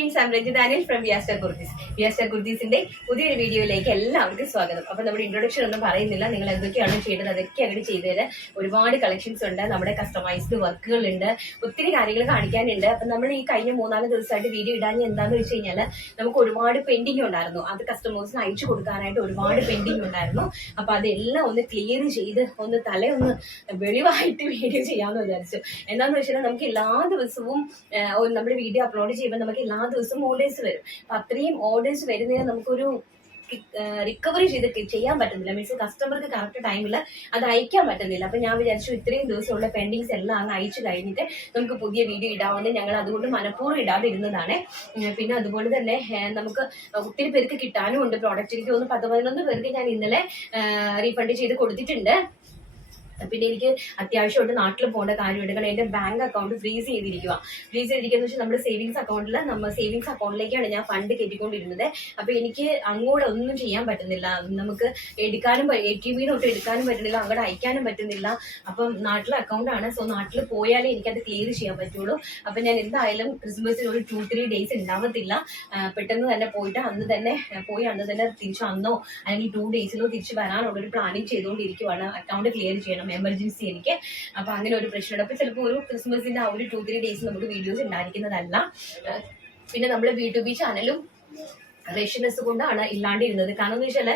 Friends, I am Ranjitha Anil from Viaster Kurtis. Viaster കുർത്തീസിന്റെ പുതിയൊരു വീഡിയോയിലേക്ക് എല്ലാവർക്കും സ്വാഗതം. അപ്പൊ നമ്മുടെ ഇൻട്രൊഡക്ഷൻ ഒന്നും പറയുന്നില്ല, നിങ്ങൾ എന്തൊക്കെയാണ് ചെയ്യേണ്ടത് അതൊക്കെ അങ്ങോട്ട് ചെയ്തുതരാൻ ഒരുപാട് കളക്ഷൻസ് ഉണ്ട്, നമ്മുടെ കസ്റ്റമൈസ്ഡ് വർക്കുകൾ ഉണ്ട്, ഒത്തിരി കാര്യങ്ങൾ കാണിക്കാനുണ്ട്. അപ്പൊ നമ്മൾ ഈ കഴിഞ്ഞ 3-4 ദിവസമായിട്ട് വീഡിയോ ഇടാൻ എന്താന്ന് വെച്ച് കഴിഞ്ഞാൽ നമുക്ക് ഒരുപാട് പെൻഡിങ് ഉണ്ടായിരുന്നു. അത് കസ്റ്റമേഴ്സിന് അയച്ചു കൊടുക്കാനായിട്ട് ഒരുപാട് പെൻഡിങ് ഉണ്ടായിരുന്നു. അപ്പൊ അതെല്ലാം ഒന്ന് ക്ലിയർ ചെയ്ത് ഒന്ന് തലയൊന്ന് വെളിവായിട്ട് വീഡിയോ ചെയ്യാമെന്ന് വിചാരിച്ചു. എന്താന്ന് വെച്ചാൽ നമുക്ക് എല്ലാ ദിവസവും നമ്മുടെ വീഡിയോ അപ്ലോഡ് ചെയ്യുമ്പോൾ നമുക്ക് എല്ലാ ദിവസവും ഓർഡേഴ്സ് വരും. അപ്പൊ അത്രയും ഓർഡേഴ്സ് വരുന്നതിന് നമുക്കൊരു റിക്കവറി ചെയ്ത് ചെയ്യാൻ പറ്റുന്നില്ല. മീൻസ് കസ്റ്റമർക്ക് കറക്റ്റ് ടൈമിൽ അത് അയക്കാൻ പറ്റുന്നില്ല. അപ്പൊ ഞാൻ വിചാരിച്ചു ഇത്രയും ദിവസമുള്ള പെൻഡിങ്സ് എല്ലാം അങ്ങ് അയച്ചു കഴിഞ്ഞിട്ട് നമുക്ക് പുതിയ വീഡിയോ ഇടാമെന്ന് ഞങ്ങൾ അതുകൊണ്ട് മനഃപൂർവ്വം ഇടാതിരുന്നതാണ്. പിന്നെ അതുപോലെ തന്നെ നമുക്ക് ഒത്തിരി പേർക്ക് കിട്ടാനും ഉണ്ട് പ്രോഡക്റ്റ്. എനിക്ക് തോന്നുന്നു 10-11 പേർക്ക് ഞാൻ ഇന്നലെ റീഫണ്ട് ചെയ്ത് കൊടുത്തിട്ടുണ്ട്. പിന്നെ എനിക്ക് അത്യാവശ്യമായിട്ട് നാട്ടിൽ പോകേണ്ട കാര്യമുണ്ട്. കാരണം എൻ്റെ ബാങ്ക് അക്കൗണ്ട് ഫ്രീസ് ചെയ്തിരിക്കുക. ഫ്രീസ് ചെയ്തിരിക്കുകയെന്ന് വെച്ചാൽ നമ്മുടെ സേവിങ്സ് അക്കൗണ്ടിലേക്കാണ് ഞാൻ ഫണ്ട് കയറ്റിക്കൊണ്ടിരുന്നത്. അപ്പൊ എനിക്ക് അങ്ങോട്ട് ഒന്നും ചെയ്യാൻ പറ്റുന്നില്ല. നമുക്ക് എടുക്കാനും ATM തൊട്ട് എടുക്കാനും പറ്റുന്നില്ല, അങ്ങോട്ട് അയക്കാനും പറ്റുന്നില്ല. അപ്പം നാട്ടിലെ അക്കൗണ്ടാണ്. സോ നാട്ടിൽ പോയാലേ എനിക്കത് ക്ലിയർ ചെയ്യാൻ പറ്റുള്ളൂ. അപ്പൊ ഞാൻ എന്തായാലും ക്രിസ്മസിന് ഒരു 2-3 ഡേയ്സ് ഉണ്ടാവത്തില്ല. പെട്ടെന്ന് തന്നെ പോയിട്ട് അന്ന് തന്നെ തിരിച്ചു അന്നോ അല്ലെങ്കിൽ 2 ഡേയ്സിലോ തിരിച്ചു വരാനുള്ളൊരു പ്ലാനിങ് ചെയ്തുകൊണ്ടിരിക്കുവാണ്. അക്കൗണ്ട് ക്ലിയർ ചെയ്യണം, എമർജൻസി എനിക്ക്. അപ്പൊ അങ്ങനെ ഒരു പ്രശ്നമുണ്ട്. അപ്പൊ ചിലപ്പോൾ ഒരു ക്രിസ്മസിന്റെ ആ ഒരു 2-3 ഡേയ്സ് നമുക്ക് വീഡിയോസ് ഉണ്ടായിരിക്കുന്നതല്ല. പിന്നെ നമ്മുടെ B2B ചാനലും റേഷനസ് കൊണ്ടാണ് ഇല്ലാണ്ടിരുന്നത്. കാരണം എന്ന് വെച്ചാല്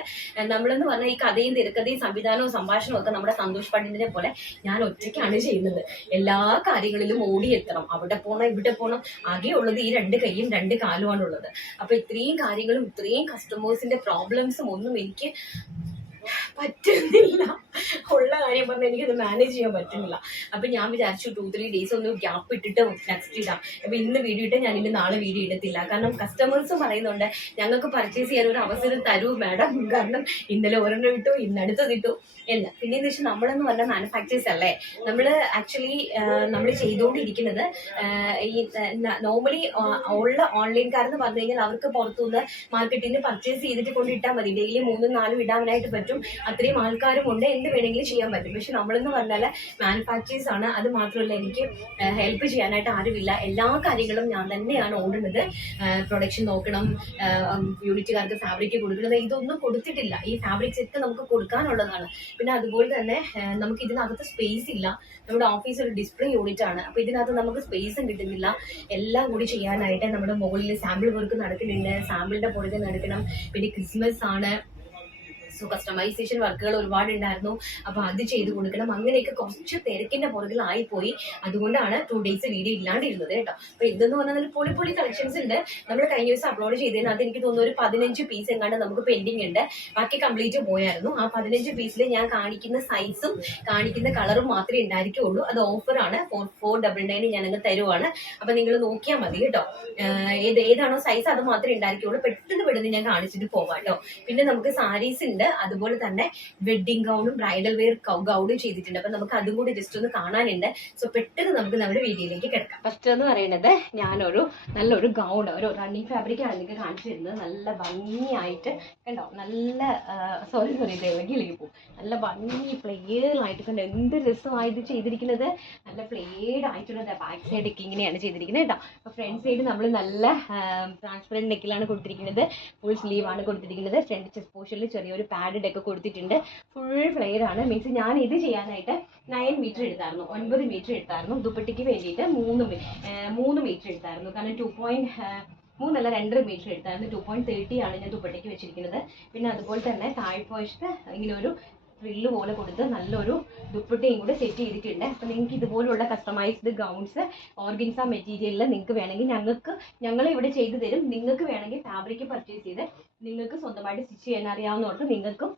നമ്മളെന്ന് പറഞ്ഞാൽ ഈ കഥയും തിരക്കഥയും സംവിധാനവും സംഭാഷണവും ഒക്കെ നമ്മുടെ സന്തോഷ് പണ്ഡിതിനെ പോലെ ഞാൻ ഒറ്റയ്ക്കാണ് ചെയ്യുന്നത്. എല്ലാ കാര്യങ്ങളിലും ഓടിയെത്തണം, അവിടെ പോകണം ഇവിടെ പോകണം. ആകെയുള്ളത് ഈ 2 കൈയും 2 കാലുമാണുള്ളത്. അപ്പൊ ഇത്രയും കാര്യങ്ങളും ഇത്രയും കസ്റ്റമേഴ്സിന്റെ പ്രോബ്ലംസും ഒന്നും എനിക്ക് പറ്റുന്നില്ല. ഉള്ള കാര്യം പറഞ്ഞാൽ എനിക്കത് മാനേജ് ചെയ്യാൻ പറ്റുന്നില്ല. അപ്പൊ ഞാൻ വിചാരിച്ചു 2-3 ഡേയ്സ് ഒന്ന് ഗ്യാപ്പ് ഇട്ടിട്ട് നെക്സ്റ്റ് ഇടാം. അപ്പൊ ഇന്ന് വീഡിയോ ഇട്ട് ഞാൻ നാളെ വീഡിയോ ഇടത്തില്ല. കാരണം കസ്റ്റമേഴ്സും പറയുന്നുണ്ട് ഞങ്ങൾക്ക് പർച്ചേസ് ചെയ്യാൻ ഒരു അവസരം തരൂ മാഡം. കാരണം ഇന്നലെ ഒരെണ്ണം ഇട്ടു, ഇന്നടുത്തത് ഇട്ടു എന്ന്. പിന്നെ എന്ന് വെച്ചാൽ നമ്മളെന്ന് പറഞ്ഞ മാനുഫാക്ചേഴ്സ് അല്ലേ. നമ്മൾ ആക്ച്വലി നമ്മൾ ചെയ്തുകൊണ്ടിരിക്കുന്നത് ഈ നോർമലി ഉള്ള ഓൺലൈൻകാരെന്ന് പറഞ്ഞു കഴിഞ്ഞാൽ അവർക്ക് പുറത്തുനിന്ന് മാർക്കറ്റിൽ നിന്ന് പർച്ചേസ് ചെയ്തിട്ട് കൊണ്ടിട്ടാൽ മതി. ഡെയിലി 3-4 ഇടാനായിട്ട് പറ്റും. അത്രയും ആൾക്കാരും ഉണ്ട്, എന്ത് വേണമെങ്കിലും ചെയ്യാൻ പറ്റും. പക്ഷെ നമ്മളെന്ന് പറഞ്ഞാൽ മാനുഫാക്ചേഴ്സ് ആണ്. അത് മാത്രമല്ല എനിക്ക് ഹെൽപ്പ് ചെയ്യാനായിട്ട് ആരുമില്ല. എല്ലാ കാര്യങ്ങളും ഞാൻ തന്നെയാണ് ഓടുന്നത്. പ്രൊഡക്ഷൻ നോക്കണം, യൂണിറ്റുകാർക്ക് ഫാബ്രിക് കൊടുക്കുന്നത്, ഇതൊന്നും കൊടുത്തിട്ടില്ല. ഈ ഫാബ്രിക്സ് ഒക്കെ നമുക്ക് കൊടുക്കാനുള്ളതാണ്. പിന്നെ അതുപോലെ തന്നെ നമുക്ക് ഇതിനകത്ത് സ്പേസ് ഇല്ല. നമ്മുടെ ഓഫീസ് ഒരു ഡിസ്പ്ലേ യൂണിറ്റ് ആണ്. അപ്പൊ ഇതിനകത്ത് നമുക്ക് സ്പേസും കിട്ടുന്നില്ല. എല്ലാം കൂടി ചെയ്യാനായിട്ട് നമ്മുടെ മുകളിൽ സാമ്പിൾ വർക്ക് നടക്കുന്നുണ്ട്, സാമ്പിളിന്റെ പുറകെ നടക്കണം. പിന്നെ ക്രിസ്മസ് ആണ്, സോ കസ്റ്റമൈസേഷൻ വർക്കുകൾ ഒരുപാട് ഉണ്ടായിരുന്നു. അപ്പൊ അത് ചെയ്ത് കൊടുക്കണം. അങ്ങനെയൊക്കെ കുറച്ച് തിരക്കിന്റെ പുറകിലായിപ്പോയി. അതുകൊണ്ടാണ് 2 ഡേയ്സ് വീഡിയോ ഇല്ലാണ്ടിരുന്നത് കേട്ടോ. അപ്പൊ ഇതെന്ന് പറഞ്ഞാൽ പൊളി കളക്ഷൻസ് ഉണ്ട്. നമ്മൾ കഴിഞ്ഞ ദിവസം അപ്ലോഡ് ചെയ്തതിന് അത് എനിക്ക് തോന്നുന്നു ഒരു 15 പീസ് എങ്ങാണ്ട് നമുക്ക് പെൻഡിങ് ഉണ്ട്. ബാക്കി കംപ്ലീറ്റ് പോയായിരുന്നു. ആ 15 പീസിൽ ഞാൻ കാണിക്കുന്ന സൈസും കാണിക്കുന്ന കളറും മാത്രമേ ഉണ്ടായിരിക്കുള്ളൂ. അത് ഓഫറാണ്. 499 ഞാനങ്ങ് തരുവാണ്. അപ്പൊ നിങ്ങൾ നോക്കിയാൽ മതി കേട്ടോ. ഏതാണോ സൈസ് അത് മാത്രമേ ഉണ്ടായിരിക്കുള്ളൂ. പെട്ടെന്ന് ഞാൻ കാണിച്ചിട്ട് പോവാം കേട്ടോ. പിന്നെ നമുക്ക് സാരീസ് ഉണ്ട്, അതുപോലെ തന്നെ വെഡിങ് ഗൗണും ബ്രൈഡൽ വെയർ ഗൗണും ചെയ്തിട്ടുണ്ട്. അപ്പൊ നമുക്ക് അതും കൂടി ജസ്റ്റ് ഒന്ന് കാണാനുണ്ട്. സോ പെട്ടെന്ന് നമുക്ക് നമ്മുടെ വീഡിയോയിലേക്ക് കിടക്കാം. ഫസ്റ്റ് എന്ന് പറയുന്നത് ഞാനൊരു നല്ലൊരു ഗൗൺ, ഒരു റണ്ണിങ് ഫാബ്രിക് ആണ് നിങ്ങൾക്ക് കാണിച്ചു തരുന്നത്. നല്ല ഭംഗിയായിട്ട് കണ്ടോ, നല്ല സോറി ഇളകി പോകും. നല്ല ഭംഗി പ്ലെയർ ആയിട്ട് കണ്ടോ, എന്ത് രസമായിട്ട് ചെയ്തിരിക്കുന്നത്. നല്ല പ്ലെയർഡ് ആയിട്ടുള്ള ബാക്ക് സൈഡ് ഒക്കെ ഇങ്ങനെയാണ് ചെയ്തിരിക്കുന്നത് കേട്ടോ. അപ്പൊ ഫ്രണ്ട് സൈഡ് നമ്മൾ നല്ല ട്രാൻസ്പെറന്റ് നെക്കിലാണ് കൊടുത്തിരിക്കുന്നത്. ഫുൾ സ്ലീവ് ആണ് കൊടുത്തിരിക്കുന്നത്. ഫ്രണ്ട് ചെസ്റ്റ് പോർഷനിൽ ചെറിയൊരു പാഡഡ് ഒക്കെ കൊടുത്തിട്ടുണ്ട്. ഫുൾ ഫ്ലെയർ ആണ്. മീൻസ് ഞാൻ ഇത് ചെയ്യാനായിട്ട് 9 മീറ്റർ എടുത്തായിരുന്നു, 9 മീറ്റർ എടുത്തായിരുന്നു. ദുപ്പട്ടിക്ക് വേണ്ടിയിട്ട് 3 മീറ്റർ എടുത്തായിരുന്നു. കാരണം 2.3 മീറ്റർ എടുത്തായിരുന്നു. 2.30 ആണ് ഞാൻ ദുപ്പട്ടിക്ക് വെച്ചിരിക്കുന്നത്. പിന്നെ അതുപോലെ തന്നെ താഴ്വശത്ത് ഇങ്ങനെ ഒരു ഫ്രില്ല് പോലെ കൊടുത്ത് നല്ലൊരു ദുപ്പട്ടയും കൂടെ സെറ്റ് ചെയ്തിട്ടുണ്ട്. അപ്പം നിങ്ങൾക്ക് ഇതുപോലുള്ള കസ്റ്റമൈസ്ഡ് ഗൗൺസ് ഓർഗൻസ മെറ്റീരിയലിൽ നിങ്ങൾക്ക് വേണമെങ്കിൽ ഞങ്ങൾ ഇവിടെ ചെയ്തു തരും. നിങ്ങൾക്ക് വേണമെങ്കിൽ ഫാബ്രിക് പർച്ചേസ് ചെയ്ത് നിങ്ങൾക്ക് സ്വന്തമായിട്ട് സ്റ്റിച്ച് ചെയ്യാൻ അറിയാവുന്നവർക്ക് നിങ്ങൾക്കും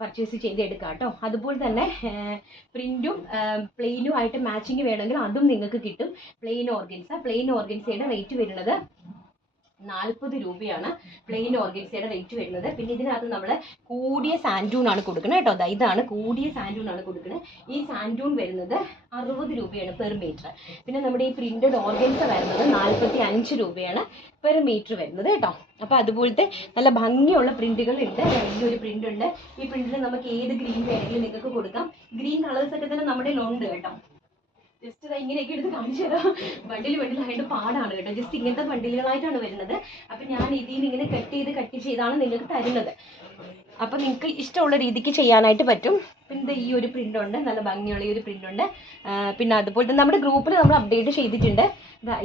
പർച്ചേസ് ചെയ്ത് എടുക്കാം കേട്ടോ. അതുപോലെ തന്നെ പ്രിന്റും പ്ലെയിനും ആയിട്ട് മാച്ചിങ് വേണമെങ്കിൽ അതും നിങ്ങൾക്ക് കിട്ടും. പ്ലെയിൻ ഓർഗൻസയുടെ റേറ്റ് വരുന്നത് 40 രൂപയാണ്. പ്ലെയിൻ ഓർഗൻസയുടെ റേറ്റ് വരുന്നത്. പിന്നെ ഇതിനകത്ത് നമ്മൾ കൂടിയ സാൻഡൂൺ ആണ് കൊടുക്കുന്നത് കേട്ടോ. ഇതാണ് കൂടിയ സാൻഡൂൺ ആണ് കൊടുക്കുന്നത്. ഈ സാൻഡൂൺ വരുന്നത് 60 രൂപയാണ് പെർ മീറ്റർ. പിന്നെ നമ്മുടെ ഈ പ്രിന്റഡ് ഓർഗൻസ വരുന്നത് 45 രൂപയാണ് പെർ മീറ്റർ വരുന്നത് കേട്ടോ. അപ്പൊ അതുപോലത്തെ നല്ല ഭംഗിയുള്ള പ്രിന്റുകൾ ഉണ്ട്. വലിയൊരു പ്രിന്റ് ഉണ്ട്. ഈ പ്രിന്റിൽ നമുക്ക് ഏത് ഗ്രീൻ വേണമെങ്കിലും നിങ്ങൾക്ക് കൊടുക്കാം. ഗ്രീൻ കളേഴ്സ് ഒക്കെ തന്നെ നമ്മുടെ ഉണ്ട് കേട്ടോ. ജസ്റ്റ് ഇങ്ങനെയൊക്കെ എടുത്ത് കാണിച്ചു തരാം. ബണ്ടിലായിട്ട് പാടാണ് കേട്ടോ. ജസ്റ്റ് ഇങ്ങനത്തെ ബണ്ടിലുകളായിട്ടാണ് വരുന്നത്. അപ്പൊ ഞാൻ ഇതിൽ നിന്ന് ഇങ്ങനെ കട്ട് ചെയ്താണ് നിങ്ങൾക്ക് തരുന്നത്. അപ്പൊ നിങ്ങൾക്ക് ഇഷ്ടമുള്ള രീതിക്ക് ചെയ്യാനായിട്ട് പറ്റും. പിന്നെ ഈ ഒരു പ്രിന്റ് ഉണ്ട്, നല്ല ഭംഗിയുള്ള ഈ ഒരു പ്രിന്റ് ഉണ്ട്. പിന്നെ അതുപോലെ തന്നെ നമ്മുടെ ഗ്രൂപ്പിൽ നമ്മൾ അപ്ഡേറ്റ് ചെയ്തിട്ടുണ്ട്.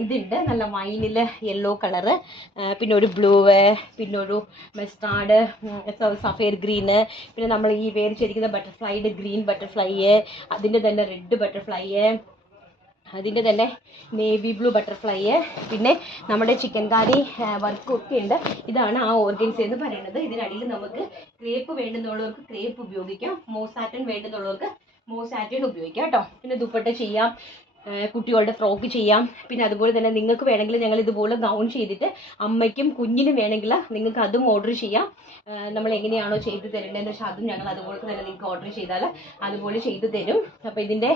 ഇതുണ്ട്, നല്ല വൈനില് യെല്ലോ കളറ്, പിന്നെ ഒരു ബ്ലൂ, പിന്നെ ഒരു മസ്റ്റാർഡ്, സഫേർ ഗ്രീന്, പിന്നെ നമ്മൾ ഈ വേരിച്ചിരിക്കുന്ന ബട്ടർഫ്ലൈയുടെ ഗ്രീൻ ബട്ടർഫ്ലൈ, അതിൻ്റെ തന്നെ റെഡ് ബട്ടർഫ്ലൈ, അതിൻ്റെ തന്നെ നേവി ബ്ലൂ ബട്ടർഫ്ലൈ, പിന്നെ നമ്മുടെ ചിക്കൻ കാരി വർക്കും ഒക്കെ ഉണ്ട്. ഇതാണ് ആ ഓർഗൻസ് എന്ന് പറയുന്നത്. ഇതിനടിയിൽ നമുക്ക് ക്രേപ്പ് വേണ്ടുന്നുള്ളവർക്ക് ക്രേപ്പ് ഉപയോഗിക്കാം, മോസാറ്റൻ വേണ്ടുന്നുള്ളവർക്ക് മോസാറ്റൻ ഉപയോഗിക്കാം കേട്ടോ. പിന്നെ ദുപ്പട്ട ചെയ്യാം, കുട്ടികളുടെ ഫ്രോക്ക് ചെയ്യാം. പിന്നെ അതുപോലെ തന്നെ നിങ്ങൾക്ക് വേണമെങ്കിൽ ഞങ്ങൾ ഇതുപോലെ ഗൗൺ ചെയ്തിട്ട് അമ്മയ്ക്കും കുഞ്ഞിനും വേണമെങ്കിൽ നിങ്ങൾക്ക് അതും ഓർഡർ ചെയ്യാം. നമ്മൾ എങ്ങനെയാണോ ചെയ്ത് തരേണ്ടതെന്ന് വെച്ചാൽ അതും ഞങ്ങൾ അതുപോലെ തന്നെ നിങ്ങൾക്ക് ഓർഡർ ചെയ്താൽ അതുപോലെ ചെയ്തു തരും. അപ്പോൾ ഇതിൻ്റെ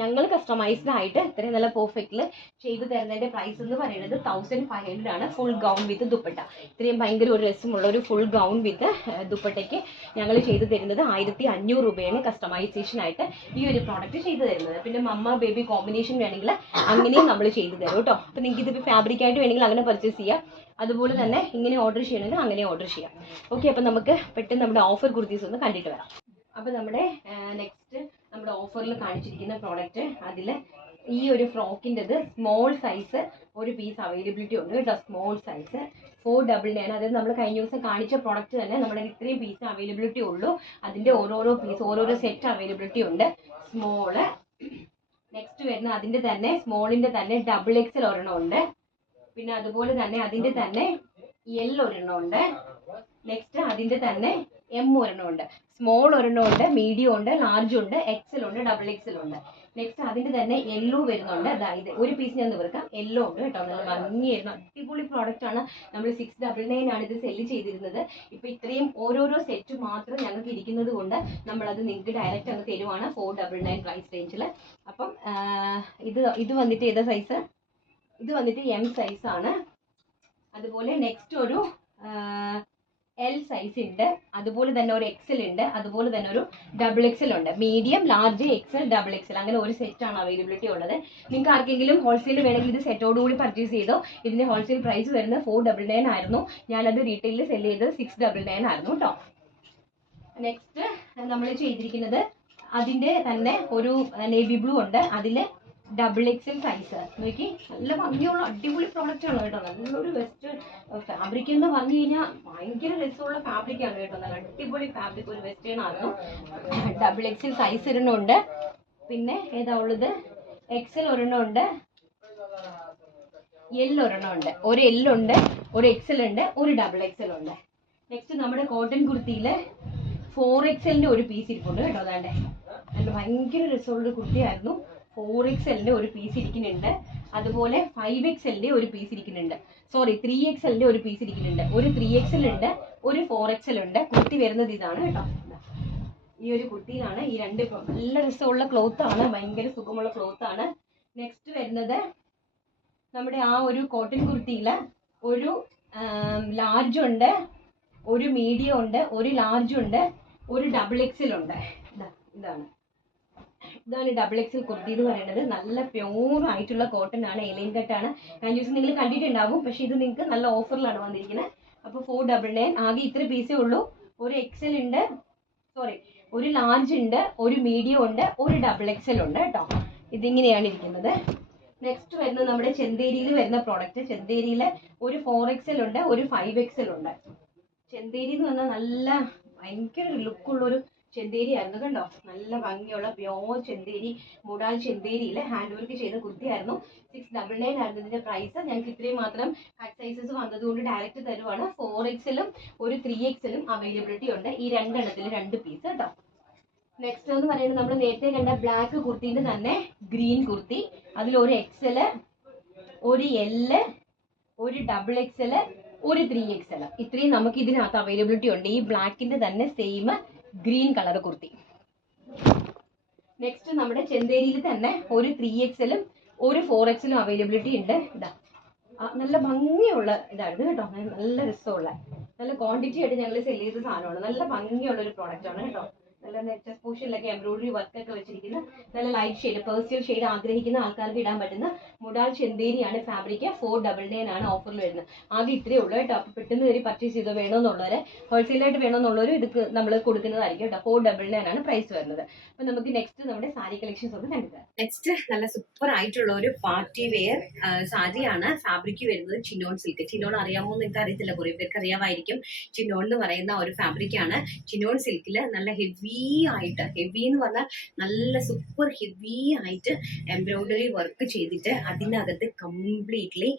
ഞങ്ങൾ കസ്റ്റമൈസ്ഡ് ആയിട്ട് ഇത്രയും നല്ല പെർഫെക്റ്റിൽ ചെയ്തു തരുന്നതിൻ്റെ പ്രൈസ് എന്ന് പറയുന്നത് 1500 ആണ്. ഫുൾ ഗൗൺ വിത്ത് ദുപ്പട്ട. ഇത്രയും ഭയങ്കര ഒരു രസമുള്ള ഒരു ഫുൾ ഗൗൺ വിത്ത് ദുപ്പട്ടയ്ക്ക് ഞങ്ങൾ ചെയ്തു തരുന്നത് 1500 രൂപയാണ് കസ്റ്റമൈസേഷൻ ആയിട്ട് ഈ ഒരു പ്രോഡക്റ്റ് ചെയ്തു തരുന്നത്. പിന്നെ മമ്മ ബേബി കോമ്പിനേഷൻ വേണമെങ്കിൽ അങ്ങനെയും നമ്മൾ ചെയ്തു തരും കേട്ടോ. അപ്പോൾ നിങ്ങൾക്ക് ഇതിപ്പോൾ ഫാബ്രിക് ആയിട്ട് വേണമെങ്കിൽ അങ്ങനെ പർച്ചേസ് ചെയ്യാം, അതുപോലെ തന്നെ ഇങ്ങനെ ഓർഡർ ചെയ്യണമെങ്കിൽ അങ്ങനെ ഓർഡർ ചെയ്യാം. ഓക്കെ, അപ്പോൾ നമുക്ക് പെട്ടെന്ന് നമ്മുടെ ഓഫർ കുർത്തീസ് ഒന്ന് കണ്ടിട്ട് വരാം. അപ്പോൾ നമ്മുടെ നെക്സ്റ്റ് നമ്മുടെ ഓഫറിൽ കാണിച്ചിരിക്കുന്ന പ്രോഡക്റ്റ്, അതിൽ ഈ ഒരു ഫ്രോക്കിൻ്റെത് സ്മോൾ സൈസ് ഒരു പീസ് അവൈലബിലിറ്റി ഉണ്ട് കേട്ടോ. Small size 499. അതായത് നമ്മൾ കഴിഞ്ഞ ദിവസം കാണിച്ച പ്രോഡക്റ്റ് തന്നെ നമ്മുടെ ഇത്രയും പീസ് അവൈലബിലിറ്റി ഉള്ളൂ. അതിൻ്റെ ഓരോരോ പീസ് ഓരോരോ സെറ്റ് അവൈലബിലിറ്റി ഉണ്ട്. സ്മോള്, നെക്സ്റ്റ് വരുന്ന അതിൻ്റെ തന്നെ സ്മോളിൻ്റെ തന്നെ XXL ഒരെണ്ണം ഉണ്ട്. പിന്നെ അതുപോലെ തന്നെ അതിൻ്റെ തന്നെ L ഒരെണ്ണം ഉണ്ട്. നെക്സ്റ്റ് അതിൻ്റെ തന്നെ M ഒരെണ്ണം ഉണ്ട്. സ്മോൾ ഒരെണ്ണം ഉണ്ട്, മീഡിയം ഉണ്ട്, ലാർജ് ഉണ്ട്, XL ഉണ്ട്, XXL ഉണ്ട്. നെക്സ്റ്റ് അതിൻ്റെ തന്നെ യെല്ലോ വരുന്നുണ്ട്. അതായത് ഒരു പീസ് ഞാൻ നിവർക്കാം, യെല്ലോ ഉണ്ട് കേട്ടോ. നല്ല ഭംഗിയായിരുന്നു, അടിപൊളി പ്രോഡക്റ്റ് ആണ്. നമ്മൾ 699 ആണ് ഇത് സെല്ല് ചെയ്തിരുന്നത്. ഇപ്പം ഇത്രയും ഓരോരോ സെറ്റ് മാത്രം ഞങ്ങൾക്ക് ഇരിക്കുന്നത് കൊണ്ട് നമ്മളത് നിങ്ങൾക്ക് ഡയറക്റ്റ് അങ്ങ് തരുവാണ് 499 പ്രൈസ് റേഞ്ചിൽ. അപ്പം ഇത് വന്നിട്ട് ഏതാ സൈസ്? ഇത് വന്നിട്ട് M സൈസ് ആണ്. അതുപോലെ നെക്സ്റ്റ് ഒരു L സൈസ് ഉണ്ട്, അതുപോലെ തന്നെ ഒരു XL ഉണ്ട്, അതുപോലെ തന്നെ ഒരു XXL ഉണ്ട്. മീഡിയം, ലാർജ്, XL, XXL അങ്ങനെ ഒരു സെറ്റാണ് അവൈലബിലിറ്റി ഉള്ളത്. നിങ്ങൾക്ക് ആർക്കെങ്കിലും ഹോൾസെയിൽ വേണമെങ്കിൽ ഇത് സെറ്റോടുകൂടി പർച്ചേസ് ചെയ്തോ. ഇതിന്റെ ഹോൾസെയിൽ പ്രൈസ് വരുന്നത് 499 ആയിരുന്നു. ഞാനത് റീറ്റെയിലിൽ സെല് ചെയ്തത് 699 ആയിരുന്നു കേട്ടോ. നെക്സ്റ്റ് നമ്മൾ ചെയ്തിരിക്കുന്നത് അതിന്റെ തന്നെ ഒരു നേവി ബ്ലൂ ഉണ്ട്, അതിൽ XXL സൈസ്. നോക്കി, നല്ല ഭംഗിയുള്ള അടിപൊളി പ്രോഡക്റ്റ് ആണ് കേട്ടോ. നല്ലൊരു വെസ്റ്റേൺ ഫാബ്രിക് എന്ന് പറഞ്ഞു കഴിഞ്ഞാൽ ഭയങ്കര രസമുള്ള ഫാബ്രിക് ആണ് കേട്ടോ. നല്ല അടിപൊളി ഫാബ്രിക്, ഒരു വെസ്റ്റേൺ ആയിരുന്നു. XXL സൈസ് ഒരെണ്ണം ഉണ്ട്. പിന്നെ ഏതാ ഉള്ളത്? XL ഒരെണ്ണം ഉണ്ട്, L ഒരെണ്ണം ഉണ്ട്. ഒരു L ഉണ്ട്, ഒരു XL ഉണ്ട്, ഒരു XXL ഉണ്ട്. നെക്സ്റ്റ് നമ്മുടെ കോട്ടൺ കുർത്തിയിൽ 4XLന്റെ ഒരു പീസ് ഇരിപ്പുണ്ട് കേട്ടോ. അതാണ്ട് നല്ല ഭയങ്കര രസമുള്ള കുർത്തിയായിരുന്നു. 4XLന്റെ ഒരു പീസ് ഇരിക്കുന്നുണ്ട്. അതുപോലെ 5XLന്റെ ഒരു പീസ് ഇരിക്കുന്നുണ്ട്. സോറി, 3XLന്റെ ഒരു പീസ് ഇരിക്കുന്നുണ്ട്. ഒരു 3XL ഉണ്ട്, ഒരു 4XL ഉണ്ട്. കുർത്തി വരുന്നത് ഇതാണ് കേട്ടോ. ഈ ഒരു കുർത്തിയിലാണ് ഈ രണ്ട്. നല്ല രസമുള്ള ക്ലോത്ത് ആണ്, ഭയങ്കര സുഖമുള്ള ക്ലോത്ത് ആണ്. നെക്സ്റ്റ് വരുന്നത് നമ്മുടെ ആ ഒരു കോട്ടൺ കുർത്തിയിൽ ഒരു ലാർജ് ഉണ്ട്, ഒരു മീഡിയം ഉണ്ട്, ഒരു ലാർജ് ഉണ്ട്, ഒരു XXL ഉണ്ട്. ഇതാണ് XXL കുർത്തി എന്ന് പറയുന്നത്. നല്ല പ്യൂർ ആയിട്ടുള്ള കോട്ടൺ ആണ്, എലൈൻ കട്ടാണ്. കഴിഞ്ഞ ദിവസം നിങ്ങൾ കണ്ടിട്ടുണ്ടാവും, പക്ഷെ ഇത് നിങ്ങൾക്ക് നല്ല ഓഫറിലാണ് വന്നിരിക്കുന്നത്. അപ്പോൾ 499. ആകെ ഇത്ര പീസേ ഉള്ളൂ. ഒരു XL ഉണ്ട്, സോറി ഒരു ലാർജ് ഉണ്ട്, ഒരു മീഡിയം ഉണ്ട്, ഒരു XXL ഉണ്ട് കേട്ടോ. ഇതിങ്ങനെയാണ് ഇരിക്കുന്നത്. നെക്സ്റ്റ് വരുന്നത് നമ്മുടെ ചെന്തേരിയിൽ വരുന്ന പ്രോഡക്റ്റ്. ചെന്തേരിയിൽ ഒരു 4XL ഉണ്ട്, ഒരു 5XL ഉണ്ട്. ചെന്തേരി എന്ന് പറഞ്ഞാൽ നല്ല ഭയങ്കര ലുക്കുള്ളൊരു ചെന്തേരി ആയിരുന്നു കണ്ടോ. നല്ല ഭംഗിയുള്ള പ്യോർ ചെന്തേരി, മുടാൽ ചെന്തേരിയിൽ ഹാൻഡ് വർക്ക് ചെയ്ത കുർത്തിയായിരുന്നു. 699 ആയിരുന്നു ഇതിന്റെ പ്രൈസ്. ഞങ്ങൾക്ക് ഇത്രയും മാത്രം കട്ട് സൈസസ് വന്നതുകൊണ്ട് ഡയറക്റ്റ് തരുവാണ്. 4XLും ഒരു 3XLും അവൈലബിലിറ്റി ഉണ്ട്. ഈ രണ്ടെണ്ണത്തിൽ 2 പീസ് കേട്ടോ. നെക്സ്റ്റ് എന്ന് പറയുന്നത് നമ്മൾ നേരത്തെ കണ്ട ബ്ലാക്ക് കുർത്തിന്റെ തന്നെ ഗ്രീൻ കുർത്തി. അതിലൊരു XL, ഒരു L, ഒരു XXL, ഒരു 3XL. ഇത്രയും നമുക്ക് ഇതിനകത്ത് അവൈലബിലിറ്റി ഉണ്ട്. ഈ ബ്ലാക്കിന്റെ തന്നെ same green colour kurti. Next നമ്മുടെ ചെന്തേരിയിൽ തന്നെ ഒരു 3XLും ഒരു 4XLും അവൈലബിലിറ്റി ഉണ്ട്. ഇതാ നല്ല ഭംഗിയുള്ള ഇതായിരുന്നു കേട്ടോ. നല്ല രസമുള്ള നല്ല ക്വാണ്ടിറ്റി ആയിട്ട് ഞങ്ങൾ സെല് ചെയ്ത സാധനമാണ്. നല്ല ഭംഗിയുള്ള ഒരു പ്രോഡക്റ്റ് ആണ് കേട്ടോ. നല്ല നെറ്റ് പോർഷനിലൊക്കെ എംബ്രോയിഡറി വർക്ക് ഒക്കെ വെച്ചിരിക്കുന്ന നല്ല ലൈറ്റ് ഷെയ്ഡ് പേഴ്സ്യൽ ഷെയ്ഡ് ആഗ്രഹിക്കുന്ന ആൾക്കാർക്ക് ഇടാൻ പറ്റുന്ന മുടാൾ ചെന്തേരിയാണ് ഫാബ്രിക്. 499 ആണ് ഓഫറിൽ വരുന്നത്. ആകെ ഇത്രയേ ഉള്ളൂ കേട്ടോ. അപ്പോൾ പെട്ടെന്ന് കയറി പർച്ചേസ് ചെയ്തോ. വേണമെന്നുള്ളവരെ ഹോൾസെയിലായിട്ട് വേണമെന്നുള്ളവർ ഇത് നമ്മൾ കൊടുക്കുന്നതായിരിക്കും കേട്ടോ. 499 ആണ് പ്രൈസ് വരുന്നത്. അപ്പോൾ നമുക്ക് നെക്സ്റ്റ് നമ്മുടെ സാരി കളക്ഷൻസ് ഒന്ന് കണ്ടുതരാം. നെക്സ്റ്റ് നല്ല സൂപ്പർ ആയിട്ടുള്ള ഒരു പാർട്ടി വെയർ സാരിയാണ്. ഫാബ്രിക് വരുന്നത് ചിനോൺ സിൽക്ക്. ചിനോൺ അറിയാമോ എന്ന് എനിക്ക് അറിയത്തില്ല, കുറേ പേർക്ക് അറിയാമായിരിക്കും. ചിനോൺ എന്ന് പറയുന്ന ഒരു ഫാബ്രിക് ആണ്. ചിനോൺ സിൽക്കിൽ നല്ല ഹെവി ആയിട്ട്, ഹെവി എന്ന് പറഞ്ഞാൽ നല്ല സൂപ്പർ ഹെവി ആയിട്ട് എംബ്രോയിഡറി വർക്ക് ചെയ്തിട്ട് അതിനകത്ത് കംപ്ലീറ്റ്ലി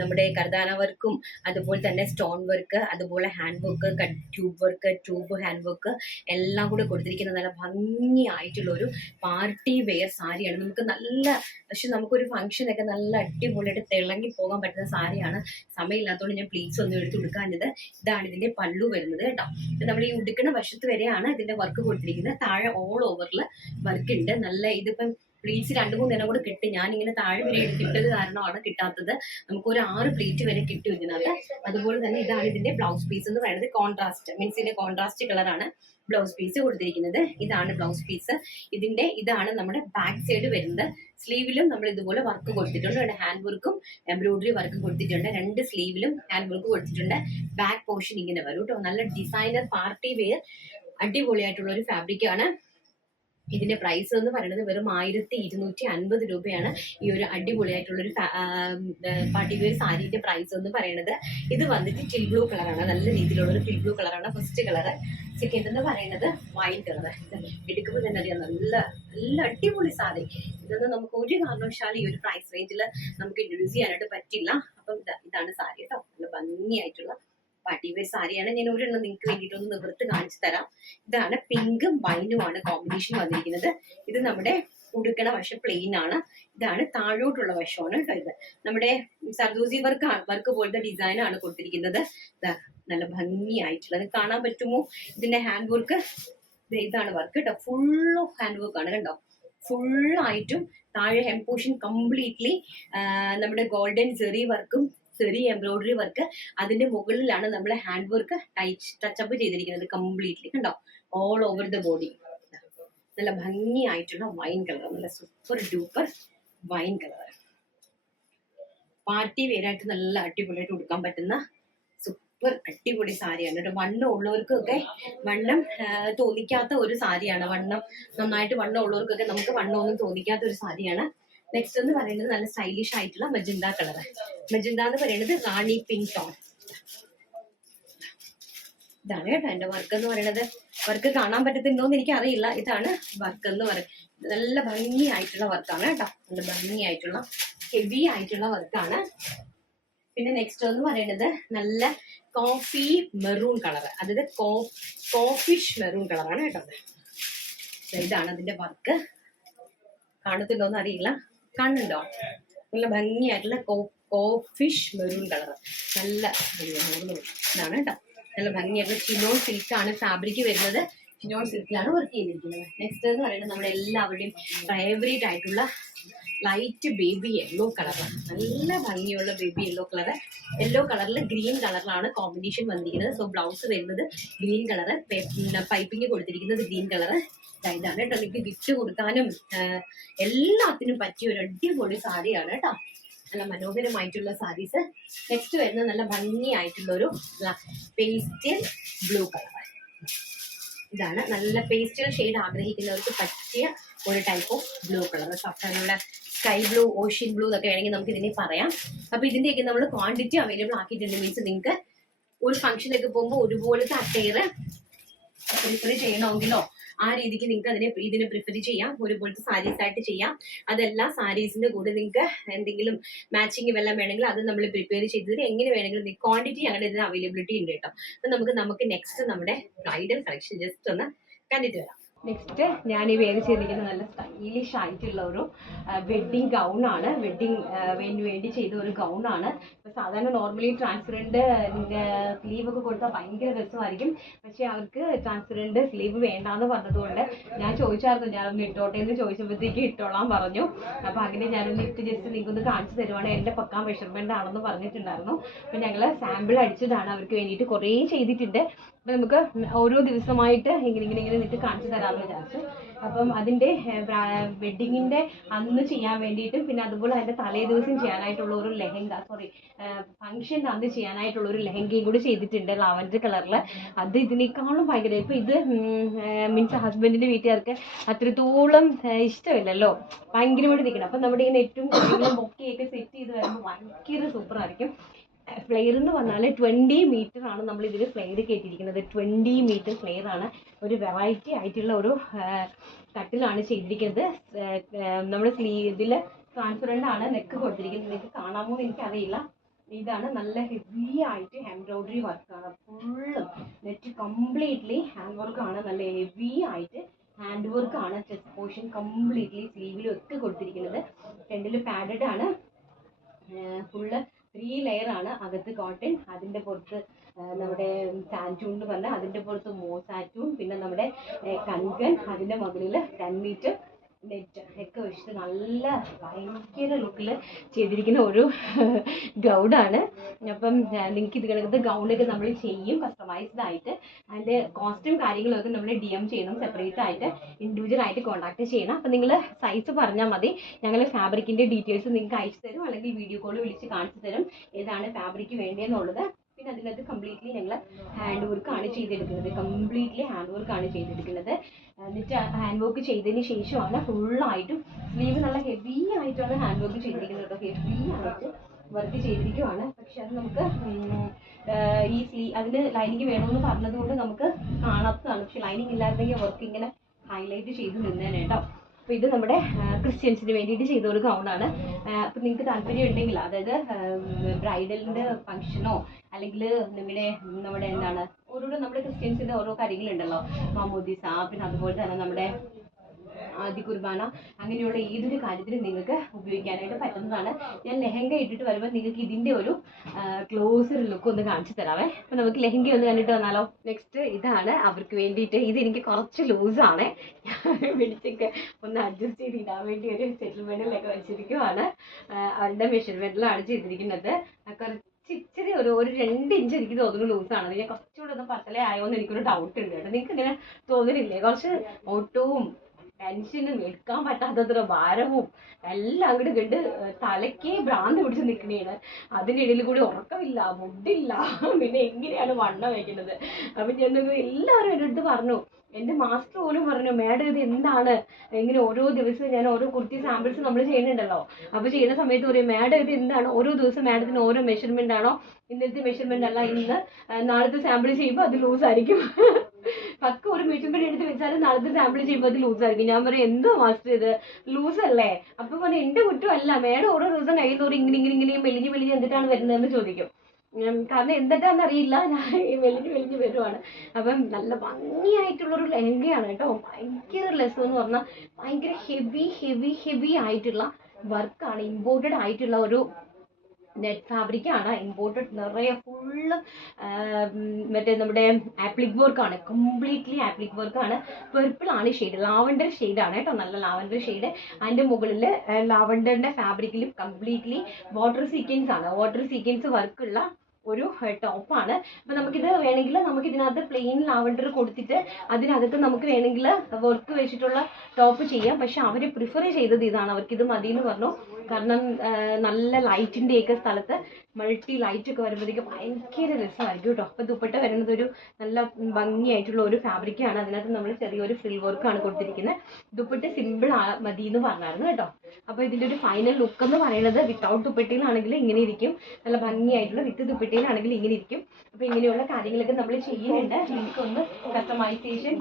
നമ്മുടെ കർദാന വർക്കും അതുപോലെ തന്നെ സ്റ്റോൺ വർക്ക്, അതുപോലെ hand work, tube work, tube hand work എല്ലാം കൂടെ കൊടുത്തിരിക്കുന്ന നല്ല ഭംഗിയായിട്ടുള്ള ഒരു പാർട്ടി വെയർ സാരിയാണ്. നമുക്ക് നല്ല, പക്ഷെ നമുക്കൊരു ഫംഗ്ഷനൊക്കെ നല്ല അടിപൊളിയായിട്ട് തിളങ്ങി പോകാൻ പറ്റുന്ന സാരിയാണ്. സമയമില്ലാത്തതുകൊണ്ട് ഞാൻ പ്ലീറ്റ്സ് ഒന്നും എടുത്ത് കൊടുക്കാഞ്ഞത്. ഇതാണ് ഇതിന്റെ പല്ലു വരുന്നത് കേട്ടോ. നമ്മൾ ഈ ഉടുക്കുന്ന വശത്ത് വരെയാണ് ഇതിന്റെ വർക്ക് കൊടുത്തിരിക്കുന്നത്. താഴെ ഓൾ ഓവറിൽ വർക്ക് ഉണ്ട്. നല്ല ഇതിപ്പം പ്ലീറ്റ്സ് 2-3 എണ്ണം കൂടെ കിട്ടും. ഞാനിങ്ങനെ താഴെ വരെ കിട്ടത് കാരണമാണ് കിട്ടാത്തത്. നമുക്കൊരു 6 പ്ലീറ്റ് വരെ കിട്ടും ഇതിനകത്ത്. അതുപോലെ തന്നെ ഇതാണ് ഇതിന്റെ ബ്ലൗസ് പീസ് എന്ന് പറയുന്നത്. കോൺട്രാസ്റ്റ് മീൻസ് ഇതിന്റെ കോൺട്രാസ്റ്റ് കളറാണ് ബ്ലൗസ് പീസ് കൊടുത്തിരിക്കുന്നത്. ഇതാണ് ബ്ലൗസ് പീസ്. ഇതാണ് നമ്മുടെ ബാക്ക് സൈഡ് വരുന്നത്. സ്ലീവിലും നമ്മൾ ഇതുപോലെ വർക്ക് കൊടുത്തിട്ടുണ്ട്. ഹാൻഡ് വർക്കും എംബ്രോയിഡറി വർക്കും കൊടുത്തിട്ടുണ്ട്. 2 സ്ലീവിലും ഹാൻഡ് വർക്ക് കൊടുത്തിട്ടുണ്ട്. ബാക്ക് പോർഷൻ ഇങ്ങനെ വരും കേട്ടോ. നല്ല ഡിസൈനർ പാർട്ടി വെയർ അടിപൊളിയായിട്ടുള്ള ഒരു ഫാബ്രിക് ആണ്. ഇതിന്റെ പ്രൈസ് എന്ന് പറയുന്നത് വെറും 1250 രൂപയാണ്. ഈ ഒരു അടിപൊളിയായിട്ടുള്ളൊരു പാർട്ടി വെയർ സാരിന്റെ പ്രൈസ് എന്ന് പറയുന്നത്. ഇത് വന്നിട്ട് ടിൽ ബ്ലൂ കളറാണ്. നല്ല രീതിയിലുള്ളൊരു ടിൽ ബ്ലൂ കളറാണ് ഫസ്റ്റ് കളർ. സെക്കൻഡ് എന്ന് പറയുന്നത് വൈൻ കളർ. എടുക്കുമ്പോൾ തന്നെ അറിയാം നല്ല നല്ല അടിപൊളി സാരി. ഇതൊന്നും നമുക്ക് ഒരു കാരണവശാലും ഈ ഒരു പ്രൈസ് റേഞ്ചിൽ നമുക്ക് ഇൻട്രൊഡ്യൂസ് ചെയ്യാനായിട്ട് പറ്റില്ല. അപ്പം ഇതാണ് സാരി കേട്ടോ. നല്ല ഭംഗിയായിട്ടുള്ള പാർട്ടി വെയർ സാരിയാണ്. ഞാൻ ഒരെണ്ണം നിങ്ങൾക്ക് വേണ്ടിയിട്ടൊന്ന് നിവർത്ത് കാണിച്ചു തരാം. ഇതാണ് പിങ്കും വൈനും ആണ് കോമ്പിനേഷൻ വന്നിരിക്കുന്നത്. ഇത് നമ്മുടെ ഉടുക്കണ വശം പ്ലെയിൻ ആണ്. ഇതാണ് താഴോട്ടുള്ള വശമാണ് കേട്ടോ. ഇത് നമ്മുടെ സർദൂസി വർക്ക് പോലത്തെ ഡിസൈൻ ആണ് കൊടുത്തിരിക്കുന്നത്. നല്ല ഭംഗിയായിട്ടുള്ളത് കാണാൻ പറ്റുമോ? ഇതിന്റെ ഹാൻഡ് വർക്ക് ഇതാണ് വർക്ക് കേട്ടോ. ഫുൾ ഓഫ് ഹാൻഡ് വർക്ക് ആണ് കണ്ടോ. ഫുള്ളായിട്ടും താഴെ ഹെം പോർഷൻ കംപ്ലീറ്റ്ലി നമ്മുടെ ഗോൾഡൻ സെറി വർക്കും സെറി എംബ്രോയിഡറി വർക്ക്. അതിന്റെ മുകളിലാണ് നമ്മൾ ഹാൻഡ് വർക്ക് ടച്ചപ്പ് ചെയ്തിരിക്കുന്നത് കംപ്ലീറ്റ്ലി കണ്ടോ. ഓൾ ഓവർ ദ ബോഡി നല്ല ഭംഗിയായിട്ടുള്ള വൈൻ കളർ. നല്ല super duper wine colour. Party വെയറായിട്ട് നല്ല അടിപൊളിയായിട്ട് കൊടുക്കാൻ പറ്റുന്ന സൂപ്പർ അടിപൊളി സാരിയാണ് കേട്ടോ. വണ്ണം ഉള്ളവർക്കൊക്കെ വണ്ണം തോന്നിക്കാത്ത ഒരു സാരിയാണ്. നന്നായിട്ട് വണ്ണം ഉള്ളവർക്കൊക്കെ നമുക്ക് വണ്ണമൊന്നും തോന്നിക്കാത്ത ഒരു സാരിയാണ്. നെക്സ്റ്റ് എന്ന് പറയുന്നത് നല്ല സ്റ്റൈലിഷ് ആയിട്ടുള്ള മജന്ത കളർ. മജന്ത എന്ന് പറയുന്നത് റാണി പിങ്ക് ടോൺ. ഇതാണ് കേട്ടോ എന്റെ വർക്ക് എന്ന് പറയുന്നത്. വർക്ക് കാണാൻ പറ്റത്തില്ലോന്ന് എനിക്ക് അറിയില്ല. ഇതാണ് വർക്ക് എന്ന് പറയുന്നത്. നല്ല ഭംഗിയായിട്ടുള്ള വർക്കാണ് കേട്ടോ. നല്ല ഭംഗിയായിട്ടുള്ള ഹെവി ആയിട്ടുള്ള വർക്കാണ്. പിന്നെ നെക്സ്റ്റ് എന്ന് പറയുന്നത് നല്ല കോഫി മെറൂൺ കളർ, അതായത് കോഫിഷ് മെറൂൺ കളറാണ് കേട്ടോ. ഇതാണ് അതിന്റെ വർക്ക്. കാണത്തില്ലോന്ന് അറിയില്ല. കാണുന്നുണ്ടോ? നല്ല ഭംഗിയായിട്ടുള്ള കോഫിഷ് മെറൂൺ കളർ. നല്ല ഇതാണ് കേട്ടോ. നല്ല ഭംഗിയായിട്ടുള്ള ചിനോൺ സിൽക്കാണ് ഫാബ്രിക് വരുന്നത്. ചിനോൺ സിൽക്കിലാണ് വർക്ക് ചെയ്തിരിക്കുന്നത്. നെക്സ്റ്റ് എന്ന് പറയുന്നത് നമ്മുടെ എല്ലാവരുടെയും ഫേവറേറ്റ് ആയിട്ടുള്ള ലൈറ്റ് ബേബി യെല്ലോ കളർ. നല്ല ഭംഗിയുള്ള ബേബി യെല്ലോ കളർ. യെല്ലോ കളറിൽ ഗ്രീൻ കളറിലാണ് കോമ്പിനേഷൻ വന്നിരിക്കുന്നത്. സോ ബ്ലൗസ് വരുന്നത് ഗ്രീൻ കളർ, പൈപ്പിംഗ് കൊടുത്തിരിക്കുന്നത് ഗ്രീൻ കളർ. ഇതാണ് കേട്ടോ. നിങ്ങൾക്ക് ഗിഫ്റ്റ് കൊടുക്കാനും എല്ലാത്തിനും പറ്റിയ ഒരു അടിപൊളി സാരിയാണ് കേട്ടോ. നല്ല മനോഹരമായിട്ടുള്ള സാരീസ്. നെക്സ്റ്റ് വരുന്നത് നല്ല ഭംഗിയായിട്ടുള്ള ഒരു പേസ്റ്റൽ ബ്ലൂ കളർ. ഇതാണ് നല്ല പേസ്റ്റൽ ഷെയ്ഡ് ആഗ്രഹിക്കുന്നവർക്ക് പറ്റിയ ഒരു ടൈപ്പ് ഓഫ് ബ്ലൂ കളർ. സഫനുള്ള സ്കൈ ബ്ലൂ, ഓഷ്യൻ ബ്ലൂ എന്നൊക്കെ വേണമെങ്കിൽ നമുക്ക് ഇതിനെ പറയാം. അപ്പൊ ഇതിന്റെയൊക്കെ നമ്മൾ ക്വാണ്ടിറ്റി അവൈലബിൾ ആക്കിയിട്ടുണ്ട്. മീൻസ് നിങ്ങൾക്ക് ഒരു ഫംഗ്ഷനൊക്കെ പോകുമ്പോൾ ഒരുപോലത്തെ അട്ടയർ പ്രിഫർ ചെയ്യണമെങ്കിലോ ആ രീതിക്ക് നിങ്ങൾക്ക് ഇതിനെ പ്രിഫർ ചെയ്യാം. ഒരുപോലത്തെ സാരീസ് ആയിട്ട് ചെയ്യാം. അതെല്ലാ സാരീസിന്റെ കൂടെ നിങ്ങൾക്ക് എന്തെങ്കിലും മാച്ചിങ് വെള്ളം വേണമെങ്കിൽ അത് നമ്മൾ പ്രിപ്പയർ ചെയ്തത് എങ്ങനെ വേണമെങ്കിലും ക്വാണ്ടിറ്റി ഞങ്ങളുടെ ഇതിന് അവൈലബിലിറ്റി ഉണ്ട് കേട്ടോ. അപ്പൊ നമുക്ക് നെക്സ്റ്റ് നമ്മുടെ ബ്രൈഡൽ കളക്ഷൻ ജസ്റ്റ് ഒന്ന് കണ്ടിട്ട് വരാം. നെക്സ്റ്റ് ഞാൻ ഈ വേറെ ചെയ്തിരിക്കുന്ന നല്ല സ്റ്റൈലിഷ് ആയിട്ടുള്ള ഒരു വെഡ്ഡിങ് ഗൗണാണ്. വേണ്ടി ചെയ്ത ഒരു ഗൗണാണ്. ഇപ്പൊ സാധാരണ നോർമലി ട്രാൻസ്പെറൻറ്റ് സ്ലീവ് ഒക്കെ കൊടുത്താൽ ഭയങ്കര രസമായിരിക്കും. പക്ഷെ അവർക്ക് ട്രാൻസ്പെറൻറ്റ് സ്ലീവ് വേണ്ടാന്ന് പറഞ്ഞതുകൊണ്ട് ഞാൻ ചോദിച്ചായിരുന്നു, ഞാനൊന്ന് ഇട്ടോട്ടെ എന്ന് ചോദിച്ചപ്പോഴത്തേക്ക് ഇട്ടോളാൻ പറഞ്ഞു. അപ്പൊ അങ്ങനെ ഞാനൊന്ന് ഇട്ട് ജസ്റ്റ് നിങ്ങൾക്കൊന്ന് കാണിച്ചു തരുവാണ്. എന്റെ പക്കാ മെഷർമെന്റ് ആണെന്ന് പറഞ്ഞിട്ടുണ്ടായിരുന്നു. അപ്പൊ ഞങ്ങള് സാമ്പിൾ അടിച്ചതാണ് അവർക്ക് വേണ്ടിയിട്ട്. കുറേ ചെയ്തിട്ടുണ്ട്. അപ്പൊ നമുക്ക് ഓരോ ദിവസമായിട്ട് ഇങ്ങനെ നിന്നിട്ട് കാണിച്ചു തരാമെന്ന് വിചാരിച്ചു. അപ്പം അതിന്റെ വെഡിങ്ങിന്റെ അന്ന് ചെയ്യാൻ വേണ്ടിയിട്ടും പിന്നെ അതുപോലെ അതിന്റെ തലേ ദിവസം ചെയ്യാനായിട്ടുള്ള ഒരു ഫംഗ്ഷൻ അന്ന് ചെയ്യാനായിട്ടുള്ള ഒരു ലെഹങ്കയും കൂടി ചെയ്തിട്ടുണ്ട് ലാവൻഡർ കളറില്. അത് ഇതിനേക്കാളും ഭയങ്കര, ഇപ്പൊ ഇത് മീൻസ് ഹസ്ബൻഡിന്റെ വീട്ടുകാർക്ക് അത്രത്തോളം ഇഷ്ടമില്ലല്ലോ, ഭയങ്കരമായിട്ട് നിൽക്കണം. അപ്പൊ നമ്മുടെ ഈ നെറ്റും ബൊക്കെയൊക്കെ സെറ്റ് ചെയ്ത് വരുമ്പോൾ ഭയങ്കര സൂപ്പർ ആയിരിക്കും. ഫ്ലെയർ എന്ന് പറഞ്ഞാൽ 20 മീറ്റർ ആണ് നമ്മൾ ഇതിൽ ഫ്ലെയർ കയറ്റിയിരിക്കുന്നത്. 20 മീറ്റർ ഫ്ലെയർ ആണ്. ഒരു വെറൈറ്റി ആയിട്ടുള്ള ഒരു കട്ടിലാണ് ചെയ്തിരിക്കുന്നത്. നമ്മുടെ ഇതിൽ ട്രാൻസ്പെറൻ്റ് ആണ് നെക്ക് കൊടുത്തിരിക്കുന്നത്. നിങ്ങൾക്ക് കാണാമോ എന്ന് എനിക്കറിയില്ല. ഇതാണ് നല്ല ഹെവി ആയിട്ട് എംബ്രോയിഡറി വർക്കാണ്. ഫുള്ള് നെറ്റ് കംപ്ലീറ്റ്ലി ഹാൻഡ് വർക്കാണ്. നല്ല ഹെവി ആയിട്ട് ഹാൻഡ് വർക്കാണ്. ചെസ്റ്റ് പോർഷൻ കംപ്ലീറ്റ്ലി സ്ലീവിലും ഒക്കെ കൊടുത്തിരിക്കുന്നത്. ഫ്രണ്ടിൽ പാഡഡ് ആണ്. ഫുള്ള് 3 ലെയർ ആണ്. അകത്ത് കോട്ടൺ, അതിന്റെ പുറത്ത് നമ്മുടെ സാൻറ്റൂൺ എന്ന് പറഞ്ഞാൽ അതിന്റെ പുറത്ത് മോസാറ്റൂൺ, പിന്നെ നമ്മുടെ കൺകൺ, അതിന്റെ മുകളിൽ 10 മീറ്റർ നെറ്റ് ഒക്കെ വെച്ചിട്ട് നല്ല ഭയങ്കര ലുക്കിൽ ചെയ്തിരിക്കുന്ന ഒരു ഗൗഡാണ്. അപ്പം നിങ്ങൾക്ക് ഇത് കണക്കത്തെ ഗൗണൊക്കെ നമ്മൾ ചെയ്യും കസ്റ്റമൈസ്ഡ് ആയിട്ട്. അതിന്റെ കോസ്റ്റും കാര്യങ്ങളൊക്കെ നമ്മൾ DM ചെയ്യണം, സെപ്പറേറ്റ് ആയിട്ട് ഇൻഡിവിജ്വൽ ആയിട്ട് കോൺടാക്ട് ചെയ്യണം. അപ്പം നിങ്ങൾ സൈസ് പറഞ്ഞാൽ മതി, ഞങ്ങൾ ഫാബ്രിക്കിന്റെ ഡീറ്റെയിൽസ് നിങ്ങൾക്ക് അയച്ചു തരും, അല്ലെങ്കിൽ വീഡിയോ കോൾ വിളിച്ച് കാണിച്ചു തരും ഏതാണ് ഫാബ്രിക് വേണ്ടതെന്നുള്ളത്. പിന്നെ അതിനകത്ത് കംപ്ലീറ്റ്ലി ഞങ്ങൾ ഹാൻഡ് വർക്ക് ആണ് ചെയ്തെടുക്കുന്നത്. കംപ്ലീറ്റ്ലി ഹാൻഡ് വർക്ക് ആണ് ചെയ്തെടുക്കുന്നത്. എന്നിട്ട് ഹാൻഡ് വർക്ക് ചെയ്തതിന് ശേഷമാണ് ഫുള്ളായിട്ടും സ്ലീവ് നല്ല ഹെവി ആയിട്ടാണ് ഹാൻഡ് വർക്ക് ചെയ്തിരിക്കുന്നത്. ഹെവി ആയിട്ട് വർക്ക് ചെയ്തിരിക്കുവാണ്. പക്ഷെ അത് നമുക്ക് ഈ അതിന് ലൈനിങ് വേണമെന്ന് പറഞ്ഞത് കൊണ്ട് നമുക്ക് കാണാത്തതാണ്. പക്ഷെ ലൈനിങ് ഇല്ലായിരുന്നെങ്കിൽ വർക്ക് ഇങ്ങനെ ഹൈലൈറ്റ് ചെയ്ത് നിന്നേനെ കേട്ടോ. അപ്പൊ ഇത് നമ്മുടെ ക്രിസ്ത്യൻസിന് വേണ്ടിയിട്ട് ചെയ്ത ഒരു ഗൗണാണ്. അപ്പൊ നിങ്ങൾക്ക് താല്പര്യം ഉണ്ടെങ്കിൽ, അതായത് ബ്രൈഡലിന്റെ ഫംഗ്ഷനോ അല്ലെങ്കിൽ നമ്മുടെ എന്താണ് നമ്മുടെ ക്രിസ്ത്യൻസിന്റെ ഓരോ കാര്യങ്ങളുണ്ടല്ലോ, മാമോദിസ, പിന്നെ അതുപോലെ തന്നെ നമ്മുടെ ആദ്യ കുർബാന, അങ്ങനെയുള്ള ഏതൊരു കാര്യത്തിനും നിങ്ങൾക്ക് ഉപയോഗിക്കാനായിട്ട് പറ്റുന്നതാണ്. ഞാൻ ലെഹങ്ക ഇട്ടിട്ട് വരുമ്പോൾ നിങ്ങൾക്ക് ഇതിന്റെ ഒരു ക്ലോസർ ലുക്ക് ഒന്ന് കാണിച്ചു തരാവേ. അപ്പൊ നമുക്ക് ലെഹങ്ക ഒന്ന് കണ്ടിട്ട് വന്നാലോ. നെക്സ്റ്റ് ഇതാണ് അവർക്ക് വേണ്ടിയിട്ട്. ഇത് എനിക്ക് കുറച്ച് ലൂസാണ്, പിടിച്ചൊക്കെ ഒന്ന് അഡ്ജസ്റ്റ് ചെയ്ത് ഇടാൻ വേണ്ടി ഒരു സെറ്റിൽമെന്റിലൊക്കെ വെച്ചിരിക്കുവാണ്. അവരുടെ മെഷർമെന്റിലാണ് ചെയ്തിരിക്കുന്നത്. ഇച്ചിരി ഒരു 2 ഇഞ്ച് എനിക്ക് തോന്നുന്നു ലൂസാണ്. ഞാൻ കുറച്ചുകൂടെ ഒന്ന് പത്തലേ ആയോ എന്ന് എനിക്കൊരു ഡൗട്ട് ഉണ്ട് കേട്ടോ. നിങ്ങൾക്ക് ഇങ്ങനെ തോന്നുന്നില്ലേ? കുറച്ച് ഒട്ടും ടെൻഷനും എടുക്കാൻ പറ്റാത്തത്ര ഭാരവും എല്ലാം അങ്ങോട്ട് കണ്ട് തലയ്ക്ക് ഭ്രാന്ത് പിടിച്ച് നിൽക്കണേണ്. അതിനിടയിൽ കൂടി ഉറക്കമില്ല, ഫുഡില്ല, പിന്നെ എങ്ങനെയാണ് വണ്ണം വയ്ക്കുന്നത്. അപ്പൊ ഞാൻ എല്ലാവരും എൻ്റെ അടുത്ത് പറഞ്ഞു, എന്റെ മാസ്റ്റർ പോലും പറഞ്ഞു, മാഡം ഇത് എന്താണ് ഇങ്ങനെ ഓരോ ദിവസവും ഞാൻ ഓരോ കുർത്തി സാമ്പിൾസ് നമ്മൾ ചെയ്യുന്നുണ്ടല്ലോ, അപ്പൊ ചെയ്യുന്ന സമയത്ത് പറയും, മാഡം ഇത് എന്താണ് ഓരോ ദിവസം മാഡത്തിന് ഓരോ മെഷർമെന്റ് ആണോ, ഇന്നത്തെ മെഷർമെന്റ് അല്ല, ഇന്ന് നാളത്തെ സാമ്പിൾ ചെയ്യുമ്പോൾ അത് ലൂസ് ആയിരിക്കും. പക്ക ഒരു മെഷർമെന്റ് എടുത്ത് വെച്ചാൽ നാളത്തെ സാമ്പിൾ ചെയ്യുമ്പോൾ അത് ലൂസ് ആയിരിക്കും. ഞാൻ പറയും, എന്തോ മാസ്റ്റർ ഇത് ലൂസ് അല്ലേ? അപ്പൊ പറഞ്ഞു, എന്റെ കുറ്റമല്ല, മാഡം ഓരോ ദിവസം കഴിയുന്നോറും ഇങ്ങനെ മെലിഞ്ഞ് എന്തിട്ടാണ് വരുന്നതെന്ന് ചോദിക്കും. കാരണം എന്തിട്ടാന്ന് അറിയില്ല, ഞാൻ മെലിഞ്ഞ് വരുവാണ്. അപ്പം നല്ല ഭംഗിയായിട്ടുള്ളൊരു ലെഹങ്കയാണ് കേട്ടോ. ഭയങ്കര ലെസ് എന്ന് പറഞ്ഞാൽ ഭയങ്കര ഹെവി ആയിട്ടുള്ള വർക്കാണ്. ഇമ്പോർട്ടഡ് ആയിട്ടുള്ള ഒരു നെറ്റ് ഫാബ്രിക് ആണ്. ഇമ്പോർട്ടഡ് നിറയെ ഫുള്ള് മറ്റേ നമ്മുടെ ആപ്ലിക് വർക്ക് ആണ്. കംപ്ലീറ്റ്ലി ആപ്ലിക് വർക്ക് ആണ്. പെർപ്പിൾ ആണ് ഷെയ്ഡ്, ലാവൻഡർ ഷെയ്ഡ് ആണ് കേട്ടോ, നല്ല ലാവൻഡർ ഷെയ്ഡ്. അതിന്റെ മുകളിൽ ലാവൻഡറിന്റെ ഫാബ്രിക്കിലും കംപ്ലീറ്റ്ലി വാട്ടർ സീക്വൻസ് ആണ്. വാട്ടർ സീക്വൻസ് വർക്കുള്ള ഒരു ടോപ്പാണ്. അപ്പൊ നമുക്കിത് വേണമെങ്കിൽ നമുക്ക് ഇതിനകത്ത് പ്ലെയിൻ ലാവൻഡർ കൊടുത്തിട്ട് അതിനകത്ത് നമുക്ക് വേണമെങ്കിൽ വർക്ക് വെച്ചിട്ടുള്ള ടോപ്പ് ചെയ്യാം. പക്ഷെ അവര് പ്രിഫർ ചെയ്തത് ഇതാണ്, അവർക്ക് ഇത് മതി എന്ന് പറഞ്ഞു. കാരണം നല്ല ലൈറ്റിന്റെ ഒക്കെ സ്ഥലത്ത് മൾട്ടി ലൈറ്റ് ഒക്കെ വരുമ്പോഴത്തേക്ക് ഭയങ്കര രസമായിരിക്കും കേട്ടോ. അപ്പൊ ദുപ്പട്ട വരുന്നത് ഒരു നല്ല ഭംഗിയായിട്ടുള്ള ഒരു ഫാബ്രിക്കാണ്. അതിനകത്ത് നമ്മൾ ചെറിയൊരു ഫ്രിൽ വർക്കാണ് കൊടുത്തിരിക്കുന്നത്. ദുപ്പട്ട സിമ്പിൾ മതി എന്ന് പറഞ്ഞായിരുന്നു കേട്ടോ. അപ്പൊ ഇതിന്റെ ഒരു ഫൈനൽ ലുക്ക് എന്ന് പറയുന്നത് വിത്തൗട്ട് ദുപ്പട്ടയിലാണെങ്കിൽ ഇങ്ങനെ ഇരിക്കും, നല്ല ഭംഗിയായിട്ടുള്ള. വിത്ത് ദുപ്പട്ടയിലാണെങ്കിൽ ഇങ്ങനെ ഇരിക്കും. അപ്പൊ ഇങ്ങനെയുള്ള കാര്യങ്ങളൊക്കെ നമ്മൾ ചെയ്യുന്നുണ്ട്. നമുക്കൊന്ന് കസ്റ്റമൈസേഷൻ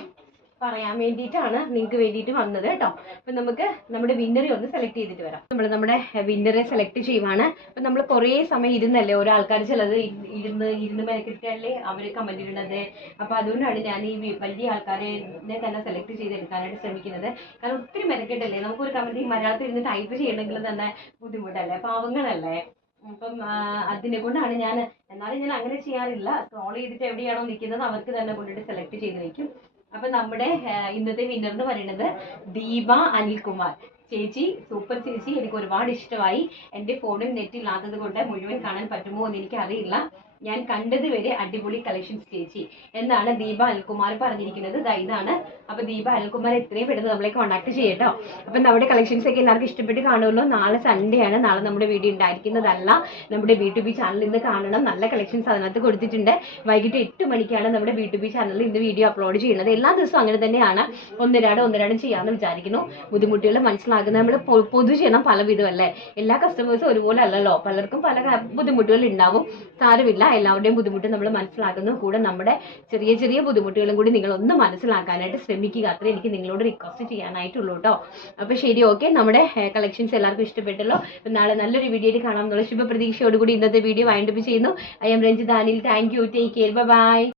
പറയാൻ വേണ്ടിയിട്ടാണ് നിങ്ങൾക്ക് വേണ്ടിയിട്ട് വന്നത് കേട്ടോ. അപ്പം നമുക്ക് നമ്മുടെ വിന്നറെ ഒന്ന് സെലക്ട് ചെയ്തിട്ട് വരാം. നമ്മുടെ വിന്നറെ സെലക്ട് ചെയ്യുവാണ്. അപ്പം നമ്മൾ കുറേ സമയം ഇരുന്നല്ലേ ഓരോ ആൾക്കാർ ചിലത് ഇരുന്ന് മെനക്കെട്ടല്ലേ അവർ കമന്റ് ഇടുന്നത്. അപ്പം അതുകൊണ്ടാണ് ഞാൻ ഈ വലിയ ആൾക്കാരെ തന്നെ സെലക്ട് ചെയ്തെടുക്കാനായിട്ട് ശ്രമിക്കുന്നത്. കാരണം ഒത്തിരി മെനക്കെട്ടല്ലേ, നമുക്കൊരു കമന്റ് മലയാളത്തിൽ ഇരുന്ന് ടൈപ്പ് ചെയ്യണമെങ്കിൽ തന്നെ ബുദ്ധിമുട്ടല്ലേ, പാവങ്ങളല്ലേ. അപ്പം അതിനെ കൊണ്ടാണ് എന്നാലും ഞാൻ അങ്ങനെ ചെയ്യാറില്ല. സ്ക്രോൾ ചെയ്തിട്ട് എവിടെയാണോ നിൽക്കുന്നത് അവർക്ക് തന്നെ കൊണ്ടിട്ട് സെലക്ട് ചെയ്ത് വെക്കും. അപ്പൊ നമ്മുടെ ഇന്നത്തെ വിന്നർ എന്ന് പറയുന്നത് ദീപ അനിൽകുമാർ ചേച്ചി. സൂപ്പർ ചേച്ചി, എനിക്ക് ഒരുപാട് ഇഷ്ടമായി. എൻ്റെ ഫോണിൽ നെറ്റ് ഇല്ലാത്തത് കൊണ്ട് മുഴുവൻ കാണാൻ പറ്റുമോ എന്ന് എനിക്ക് അറിയില്ല. ഞാൻ കണ്ടത് വരെ അടിപൊളി കളക്ഷൻസ് ചേച്ചി എന്നാണ് ദീപ അനിൽകുമാർ പറഞ്ഞിരിക്കുന്നത്. ഇതാണ്. അപ്പൊ ദീപ അനിൽകുമാർ എത്രയും പെട്ടെന്ന് നമ്മളെ കോൺടാക്ട് ചെയ്യട്ടോ. അപ്പൊ നമ്മുടെ കളക്ഷൻസ് ഒക്കെ എല്ലാവർക്കും ഇഷ്ടപ്പെട്ട് കാണുമല്ലോ. നാളെ സൺഡേ ആണ്. നാളെ നമ്മുടെ വീഡിയോ ഉണ്ടായിരിക്കുന്നതല്ല. നമ്മുടെ B2B ചാനൽ ഇന്ന് കാണണം. നല്ല കളക്ഷൻസ് അതിനകത്ത് കൊടുത്തിട്ടുണ്ട്. വൈകിട്ട് 8 മണിക്കാണ് നമ്മുടെ B2B ചാനലിൽ ഇന്ന് വീഡിയോ അപ്ലോഡ് ചെയ്യുന്നത്. എല്ലാ ദിവസവും അങ്ങനെ തന്നെയാണ്. ഒന്നിരാടും ചെയ്യാമെന്ന് വിചാരിക്കുന്നു. ബുദ്ധിമുട്ടുകൾ മനസ്സിലാക്കുന്നത് നമ്മൾ പൊതുജനം പലവിധമല്ലേ. എല്ലാ കസ്റ്റമേഴ്സും ഒരുപോലെ അല്ലല്ലോ. പലർക്കും പല ബുദ്ധിമുട്ടുകൾ ഉണ്ടാവും. സാരമില്ല, എല്ലാവരുടെയും ബുദ്ധിമുട്ട് നമ്മൾ മനസ്സിലാക്കുന്നു. കൂടെ നമ്മുടെ ചെറിയ ചെറിയ ബുദ്ധിമുട്ടുകളും കൂടി നിങ്ങൾ ഒന്ന് മനസ്സിലാക്കാനായിട്ട് ശ്രമിക്കുക. അത്രേ എനിക്ക് നിങ്ങളോട് റിക്വസ്റ്റ് ചെയ്യാനായിട്ടുള്ളൂ കേട്ടോ. അപ്പൊ ശരി, ഓക്കെ. നമ്മുടെ കളക്ഷൻസ് എല്ലാവർക്കും ഇഷ്ടപ്പെട്ടല്ലോ. നാളെ നല്ലൊരു വീഡിയോയിൽ കാണാം എന്നുള്ള ശുഭപ്രതീക്ഷയോടുകൂടി ഇന്നത്തെ വീഡിയോ വൈൻഡപ്പ് ചെയ്യുന്നു. I am Ranjitha Anil. Thank you. Take care. By.